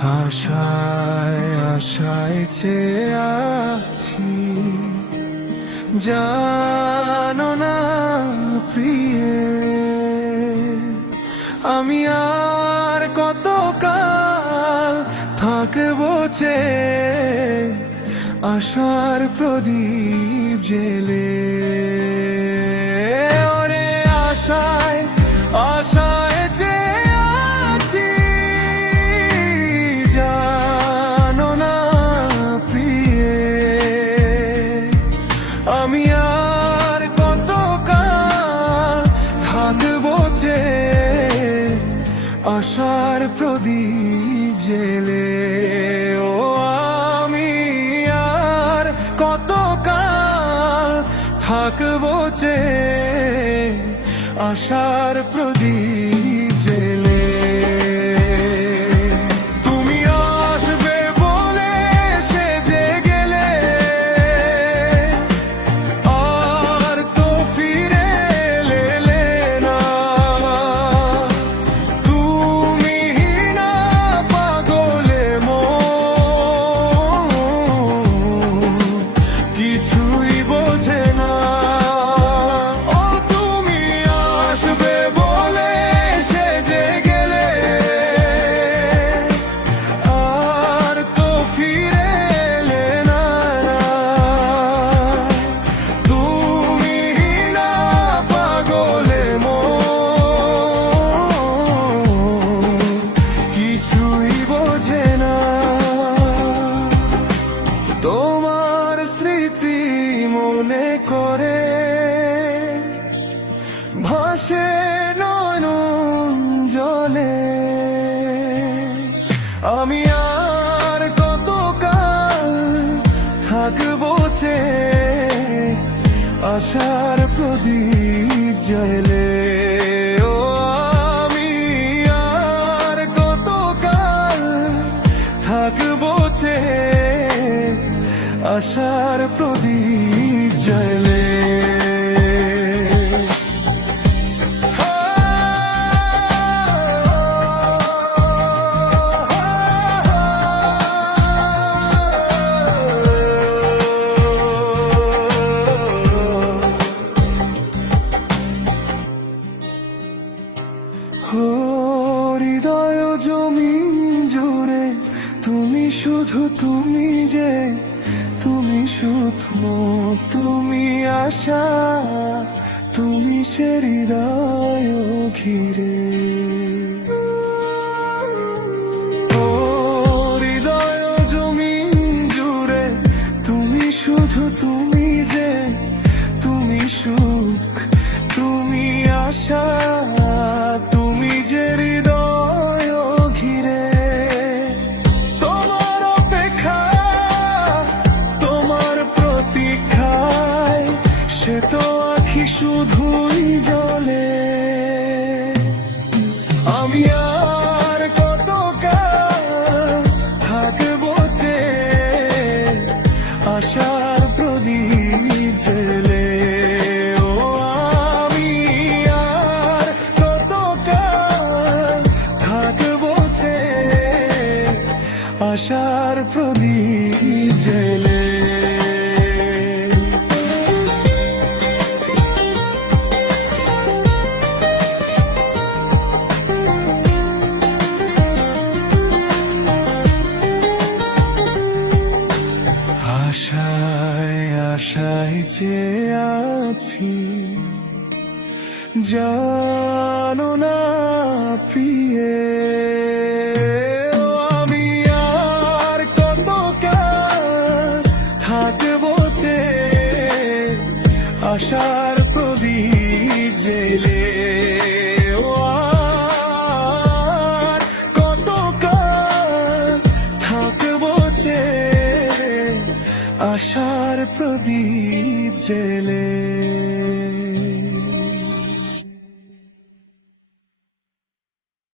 আশায় আশায় চেয়ে আছি, জানো না প্রিয়ে, আমি আর কতকাল থাকবো চেয়ে আশার প্রদীপ জেলে। ওরে আশায় আশায় চেয়ে আছি, জানো না প্রিয়ে, আমি আর কতকাল থাকবো চেয়ে আশার প্রদীপ জেলে। ও আমি আর কতকাল থাকবো চেয়ে আশার প্রদীপ জেলে। তুমি আসবে বলে সেজে গেলে, আর তো ফিরে এলে না। তুমি না পাগলে মন কিছুই বোঝে না। ও তুমি আসবে বলে সেজে গেলে, আর তো ফিরে এলে না। তুমি না পাগলে মন কিছুই বোঝে না। তোমার স্মৃতি মনে করে ভাসে নয়ন জলে, আমি আর কতকাল থাকবো চেয়ে আশার প্রদীপ জেলে। ও আমি আর কতকাল থাকবো চেয়ে আশার প্রদীপ জেলে। হৃদয় জমিন জুড়ে তুমি শুধু তুমি যে, তুমি শুধু তুমি আশা, তুমি সে হৃদয় ঘিরে। হৃদয় জমিন জুড়ে তুমি শুধু তুমি যে, তুমি সুখ তুমি আশা, তুমি যে হৃদয় ঘিরে। তোমার অপেক্ষা তোমার প্রতীক্ষায় সে তো আখি শুধুই জ্বলে। আমি আর কতকাল থাকবো চেয়ে আশার প্রদীপ জেলে। ও আমি আর কতকাল থাকবো চেয়ে আশার প্রদীপ জেলে। আশায় আশায় চেয়ে আছি, জানো না প্রিয়ে, আমি আর কতকাল থাকবো চেয়ে আশার প্রদীপ জেলে। ও আর কতকাল থাকবো চেয়ে আশার প্রদীপ জেলে।